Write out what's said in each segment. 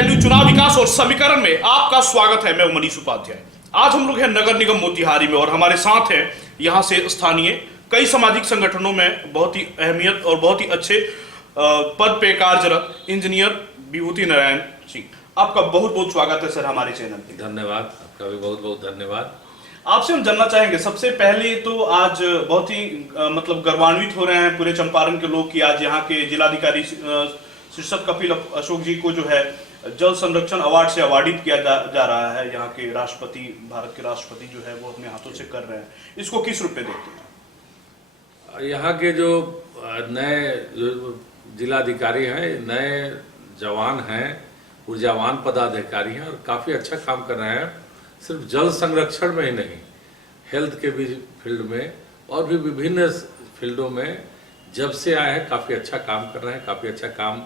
Live news चुनाव विकास और समीकरण में आपका स्वागत है। मैं मनीष उपाध्याय। आज हम लोग हैं नगर निगम मोतिहारी में और हमारे साथ हैं यहाँ से स्थानीय कई सामाजिक संगठनों में बहुत ही अहमियत और बहुत ही अच्छे पद पे कार्यरत इंजीनियर विभूति नारायण सिंह। आपका बहुत बहुत स्वागत है सर हमारे चैनल पे। धन्यवाद, आपका भी बहुत बहुत धन्यवाद। आपसे हम जानना चाहेंगे, सबसे पहले तो आज बहुत ही मतलब गर्वान्वित हो रहे हैं पूरे चंपारण के लोग कि आज यहाँ के जिलाधिकारी शीर्षक कपिल अशोक जी को जो है जल संरक्षण अवार्ड से अवार्डित किया जा रहा है। यहाँ के राष्ट्रपति, भारत के राष्ट्रपति जो है वो अपने हाथों से कर रहे हैं। इसको किस रूप में देखते हैं? यहाँ के जो नए जिलाधिकारी हैं, नए जवान हैं, ऊर्जावान पदाधिकारी हैं और काफ़ी अच्छा काम कर रहे हैं। सिर्फ जल संरक्षण में ही नहीं, हेल्थ के भी फील्ड में और भी विभिन्न फील्डों में जब से आए हैं काफ़ी अच्छा काम कर रहे हैं, काफ़ी अच्छा काम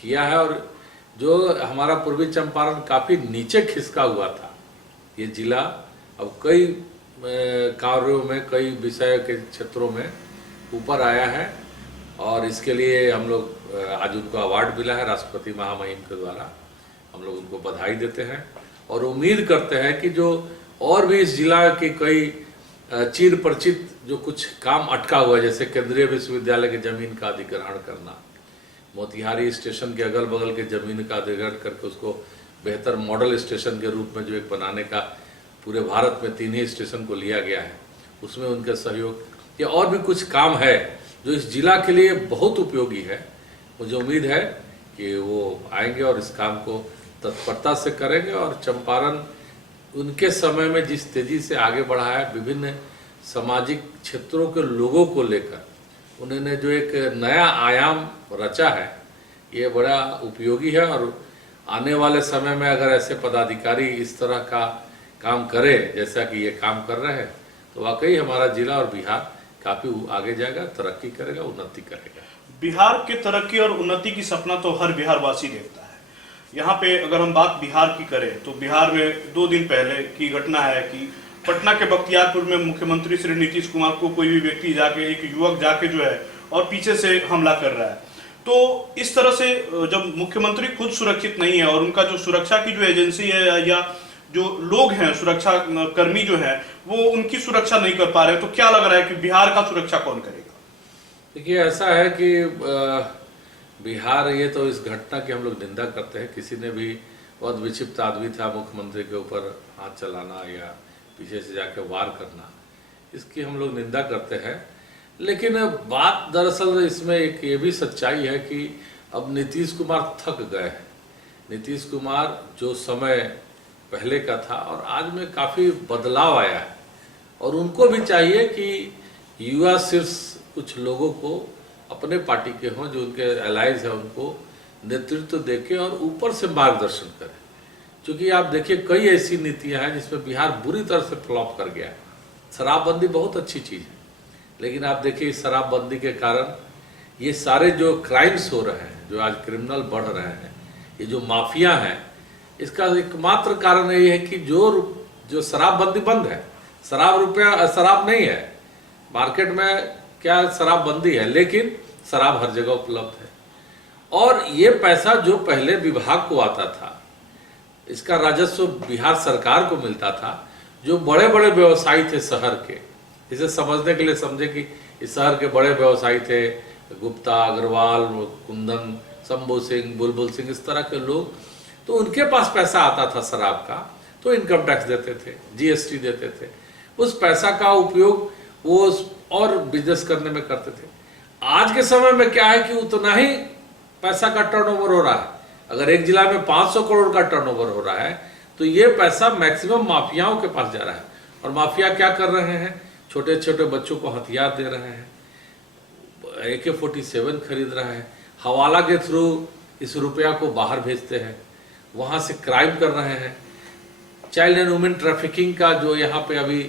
किया है। और जो हमारा पूर्वी चंपारण काफ़ी नीचे खिसका हुआ था, ये जिला अब कई कार्यों में, कई विषय के क्षेत्रों में ऊपर आया है और इसके लिए हम लोग आज उनको अवार्ड मिला है राष्ट्रपति महामहिम के द्वारा। हम लोग उनको बधाई देते हैं और उम्मीद करते हैं कि जो और भी इस जिला के कई चिर परिचित जो कुछ काम अटका हुआ है, जैसे केंद्रीय विश्वविद्यालय के जमीन का अधिग्रहण करना, मोतिहारी स्टेशन के अगल बगल के जमीन का अधिग्रहण करके उसको बेहतर मॉडल स्टेशन के रूप में जो एक बनाने का पूरे भारत में 3 ही स्टेशन को लिया गया है, उसमें उनके सहयोग या और भी कुछ काम है जो इस जिला के लिए बहुत उपयोगी है। मुझे उम्मीद है कि वो आएंगे और इस काम को तत्परता से करेंगे और चंपारण उनके समय में जिस तेजी से आगे बढ़ा है, विभिन्न सामाजिक क्षेत्रों के लोगों को लेकर उन्होंने जो एक नया आयाम रचा है, ये बड़ा उपयोगी है। और आने वाले समय में अगर ऐसे पदाधिकारी इस तरह का काम करे जैसा कि ये काम कर रहे हैं, तो वाकई हमारा जिला और बिहार काफ़ी आगे जाएगा, तरक्की करेगा, उन्नति करेगा। बिहार के तरक्की और उन्नति की सपना तो हर बिहारवासी देखता है। यहाँ पे अगर हम बात बिहार की करें तो बिहार में 2 दिन पहले की घटना है कि पटना के बख्तियारपुर में मुख्यमंत्री श्री नीतीश कुमार को कोई भी व्यक्ति जाके, एक युवक जाके जो है और पीछे से हमला कर रहा है। तो इस तरह से जब मुख्यमंत्री खुद सुरक्षित नहीं है और उनका जो सुरक्षा की जो एजेंसी है या जो लोग हैं, सुरक्षा कर्मी जो है, वो उनकी सुरक्षा नहीं कर पा रहे, तो क्या लग रहा है कि बिहार का सुरक्षा कौन करेगा? देखिए, ऐसा है कि बिहार, ये तो इस घटना की हम लोग निंदा करते हैं। किसी ने भी बहुत विक्षिप्त आदमी था, मुख्यमंत्री के ऊपर हाथ चलाना या पीछे से जाके वार करना, इसकी हम लोग निंदा करते हैं। लेकिन बात दरअसल इसमें एक ये भी सच्चाई है कि अब नीतीश कुमार थक गए हैं। नीतीश कुमार जो समय पहले का था और आज में काफ़ी बदलाव आया है और उनको भी चाहिए कि युवा शीर्ष कुछ लोगों को अपने पार्टी के हों, जो उनके एलाइज हैं, उनको नेतृत्व देके और ऊपर से मार्गदर्शन करें। क्योंकि आप देखिए कई ऐसी नीतियां हैं जिसमें बिहार बुरी तरह से फ्लॉप कर गया है। शराबबंदी बहुत अच्छी चीज़ है, लेकिन आप देखिए इस शराबबंदी के कारण ये सारे जो क्राइम्स हो रहे हैं, जो आज क्रिमिनल बढ़ रहे हैं, ये जो माफिया हैं, इसका एकमात्र कारण ये है कि जो शराबबंदी बंद है, शराब नहीं है मार्केट में, क्या शराबबंदी है, लेकिन शराब हर जगह उपलब्ध है। और ये पैसा जो पहले विभाग को आता था, इसका राजस्व बिहार सरकार को मिलता था। जो बड़े बड़े व्यवसायी थे शहर के, इसे समझने के लिए समझे कि इस शहर के बड़े व्यवसायी थे, गुप्ता, अग्रवाल, कुंदन, शंभू सिंह, बुलबुल सिंह, इस तरह के लोग, तो उनके पास पैसा आता था शराब का, तो इनकम टैक्स देते थे, जीएसटी देते थे। उस पैसा का उपयोग वो और बिजनेस करने में करते थे। आज के समय में क्या है कि उतना ही पैसा का टर्नओवर हो रहा है। अगर एक जिला में 500 करोड़ का टर्नओवर हो रहा है, तो ये पैसा मैक्सिमम माफियाओं के पास जा रहा है। और माफिया क्या कर रहे हैं? छोटे छोटे बच्चों को हथियार दे रहे हैं, AK-47 खरीद रहे हैं, हवाला के थ्रू इस रुपया को बाहर भेजते हैं, वहाँ से क्राइम कर रहे हैं। चाइल्ड एंड वुमेन ट्रैफिकिंग का जो यहाँ पे अभी,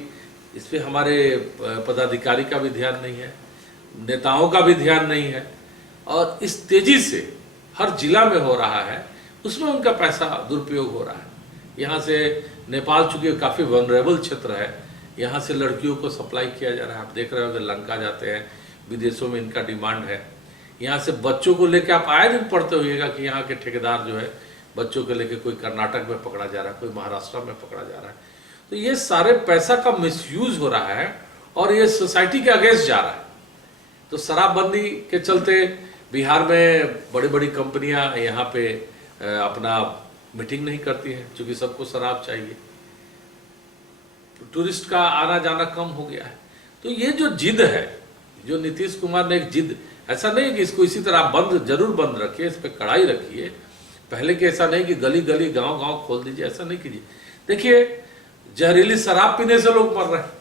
इस पर हमारे पदाधिकारी का भी ध्यान नहीं है, नेताओं का भी ध्यान नहीं है, और इस तेजी से हर जिला में हो रहा है, उसमें उनका पैसा दुरुपयोग हो रहा है। यहाँ से नेपाल चूंकि काफ़ी वनरेबल क्षेत्र है, यहाँ से लड़कियों को सप्लाई किया जा रहा है। आप देख रहे हो कि लंका जाते हैं, विदेशों में इनका डिमांड है। यहाँ से बच्चों को लेकर आप आए दिन पढ़ते होइएगा कि यहाँ के ठेकेदार जो है बच्चों को लेके कोई कर्नाटक में पकड़ा जा रहा है, कोई महाराष्ट्र में पकड़ा जा रहा है। तो ये सारे पैसा का मिसयूज हो रहा है और ये सोसाइटी के अगेंस्ट जा रहा है। तो शराबबंदी के चलते बिहार में बड़ी बड़ी कंपनियां यहाँ पे अपना मीटिंग नहीं करती हैं, क्योंकि सबको शराब चाहिए। टूरिस्ट का आना जाना कम हो गया है। तो ये जो जिद है, जो नीतीश कुमार ने एक जिद, ऐसा नहीं कि इसको इसी तरह बंद जरूर बंद रखिए, इस पर कड़ाई रखिए। पहले के ऐसा नहीं कि गली गली गांव गांव खोल दीजिए, ऐसा नहीं कीजिए। देखिए जहरीली शराब पीने से लोग मर रहे हैं।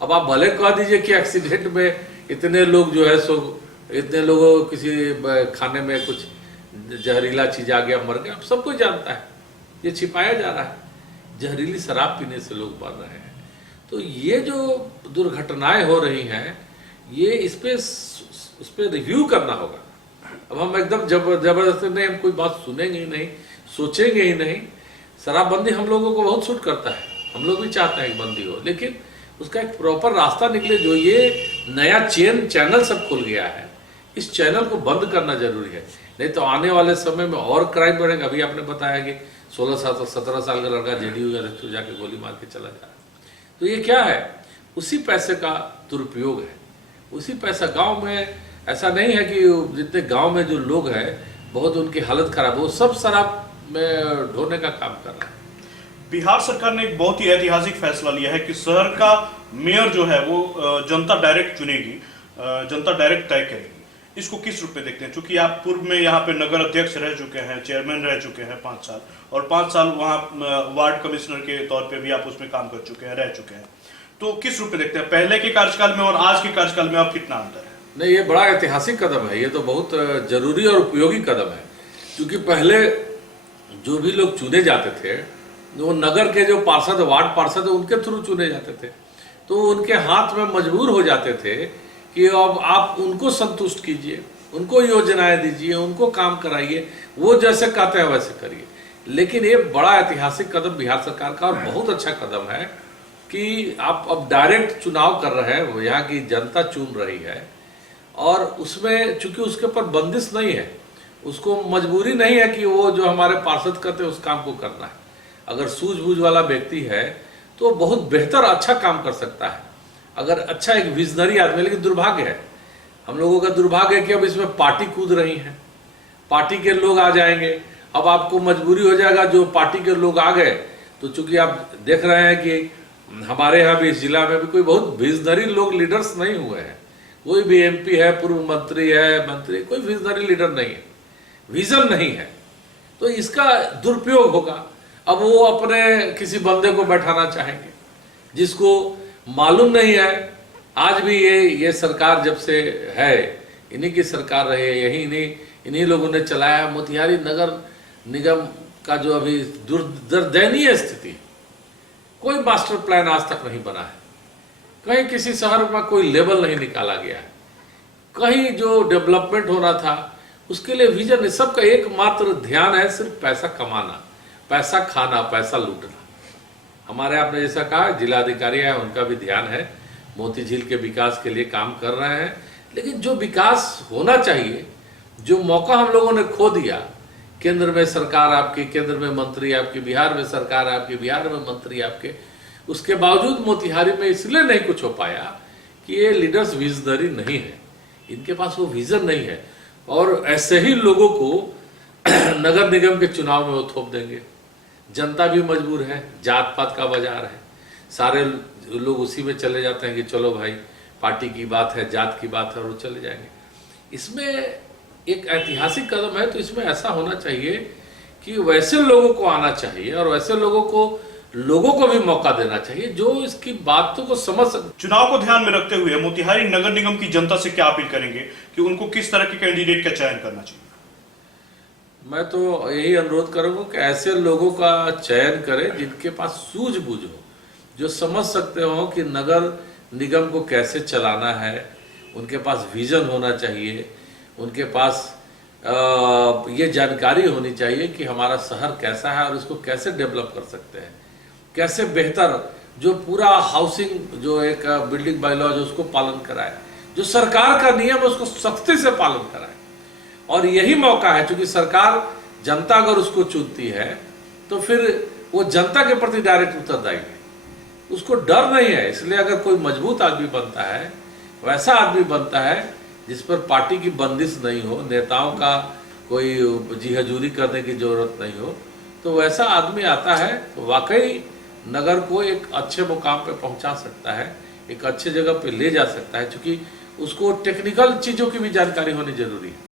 अब आप भले कह दीजिए कि एक्सीडेंट में इतने लोग जो है सो, इतने लोगों किसी खाने में कुछ जहरीला चीज आ गया मर गया, सब कोई जानता है, ये छिपाया जा रहा है। जहरीली शराब पीने से लोग मर रहे हैं। तो ये जो दुर्घटनाएं हो रही हैं, ये इस पे रिव्यू करना होगा। अब हम एकदम जबरदस्ती नहीं, हम कोई बात सुनेंगे ही नहीं, सोचेंगे ही नहीं। शराबबंदी हम लोगों को बहुत सूट करता है, हम लोग भी चाहते हैं कि बंदी हो, लेकिन उसका एक प्रॉपर रास्ता निकले। जो ये नया चैनल सब खुल गया है, इस चैनल को बंद करना जरूरी है, नहीं तो आने वाले समय में और क्राइम बढ़ेगा। अभी आपने बताया कि 16-17 साल का लड़का जेडीयू या जाके गोली मार के चला जा रहा है। तो ये क्या है? उसी पैसे का दुरुपयोग है। उसी पैसा गांव में ऐसा नहीं है कि जितने गांव में जो लोग हैं बहुत उनकी हालत खराब, वो सब शराब में ढोने का काम कर रहा है। बिहार सरकार ने एक बहुत ही ऐतिहासिक फैसला लिया है कि शहर का मेयर जो है वो जनता डायरेक्ट चुनेगी, जनता डायरेक्ट तय करेगी। इसको किस रूप में देखते हैं? क्योंकि आप पूर्व में यहाँ पे नगर अध्यक्ष रह चुके हैं, चेयरमैन रह चुके हैं 5 साल, और 5 साल वहाँ वार्ड कमिश्नर के तौर पे भी आप उसमें काम कर चुके हैं, रह चुके हैं। तो किस रूप में देखते हैं पहले के कार्यकाल में और आज के कार्यकाल में, अब कितना अंतर है? नहीं, ये बड़ा ऐतिहासिक कदम है, ये तो बहुत जरूरी और उपयोगी कदम है। क्योंकि पहले जो भी लोग चुने जाते थे, वो नगर के जो पार्षद, वार्ड पार्षद, उनके थ्रू चुने जाते थे। तो उनके हाथ में मजबूर हो जाते थे कि अब आप उनको संतुष्ट कीजिए, उनको योजनाएं दीजिए, उनको काम कराइए, वो जैसे कहते हैं वैसे करिए। लेकिन ये बड़ा ऐतिहासिक कदम बिहार सरकार का और बहुत अच्छा कदम है कि आप अब डायरेक्ट चुनाव कर रहे हैं, यहाँ की जनता चुन रही है। और उसमें चूंकि उसके ऊपर बंदिश नहीं है, उसको मजबूरी नहीं है कि वो जो हमारे पार्षद करते हैं उस काम को करना है। अगर सूझबूझ वाला व्यक्ति है तो बहुत बेहतर अच्छा काम कर सकता है, अगर अच्छा एक विजनरी आदमी। लेकिन दुर्भाग्य है, हम लोगों का दुर्भाग्य है कि अब इसमें पार्टी कूद रही है, पार्टी के लोग आ जाएंगे। अब आपको मजबूरी हो जाएगा, जो पार्टी के लोग आ गए तो चूंकि आप देख रहे हैं कि हमारे यहाँ भी इस जिला में भी कोई बहुत विजनरी लोग लीडर्स नहीं हुए हैं। कोई भी एमपी है, पूर्व मंत्री है, मंत्री, कोई विजनरी लीडर नहीं है, विजन नहीं है। तो इसका दुरुपयोग होगा। अब वो अपने किसी बंदे को बैठाना चाहेंगे जिसको मालूम नहीं है। आज भी ये सरकार जब से है, इन्हीं की सरकार रही है, यही इन्हीं लोगों ने चलाया। मोतिहारी नगर निगम का जो अभी दयनीय स्थिति, कोई मास्टर प्लान आज तक नहीं बना है, कहीं किसी शहर में कोई लेवल नहीं निकाला गया है, कहीं जो डेवलपमेंट होना था उसके लिए विजन। सबका एकमात्र ध्यान है सिर्फ पैसा कमाना, पैसा खाना, पैसा लूटना। हमारे आपने जैसा कहा जिलाधिकारी है, उनका भी ध्यान है, मोती झील के विकास के लिए काम कर रहे हैं। लेकिन जो विकास होना चाहिए, जो मौका हम लोगों ने खो दिया, केंद्र में सरकार आपकी, केंद्र में मंत्री आपकी, बिहार में सरकार आपकी, बिहार में मंत्री आपके, उसके बावजूद मोतिहारी में इसलिए नहीं कुछ हो पाया कि ये लीडर्स विजनरी नहीं है, इनके पास वो विजन नहीं है। और ऐसे ही लोगों को नगर निगम के चुनाव में वो थोप देंगे। जनता भी मजबूर है, जात पात का बाजार है, सारे लोग उसी में चले जाते हैं कि चलो भाई पार्टी की बात है, जात की बात है, और वो चले जाएंगे। इसमें एक ऐतिहासिक कदम है। तो इसमें ऐसा होना चाहिए कि वैसे लोगों को आना चाहिए और वैसे लोगों को भी मौका देना चाहिए जो इसकी बातों को समझ सके। चुनाव को ध्यान में रखते हुए मोतिहारी नगर निगम की जनता से क्या अपील करेंगे कि उनको किस तरह के कैंडिडेट का चयन करना चाहिए? मैं तो यही अनुरोध करूंगा कि ऐसे लोगों का चयन करें जिनके पास सूझबूझ हो, जो समझ सकते हो कि नगर निगम को कैसे चलाना है। उनके पास विजन होना चाहिए, उनके पास ये जानकारी होनी चाहिए कि हमारा शहर कैसा है और इसको कैसे डेवलप कर सकते हैं, कैसे बेहतर, जो पूरा हाउसिंग जो एक बिल्डिंग बाय लॉ जो उसको पालन कराए, जो सरकार का नियम है उसको सख्ती से पालन कराए। और यही मौका है, क्योंकि सरकार जनता अगर उसको चुनती है तो फिर वो जनता के प्रति डायरेक्ट उत्तरदायी है, उसको डर नहीं है। इसलिए अगर कोई मजबूत आदमी बनता है, वैसा आदमी बनता है जिस पर पार्टी की बंदिश नहीं हो, नेताओं का कोई जी हजूरी करने की जरूरत नहीं हो, तो वैसा आदमी आता है तो वाकई नगर को एक अच्छे मुकाम पे पहुंचा सकता है, एक अच्छे जगह पे ले जा सकता है, क्योंकि उसको टेक्निकल चीज़ों की भी जानकारी होनी जरूरी है।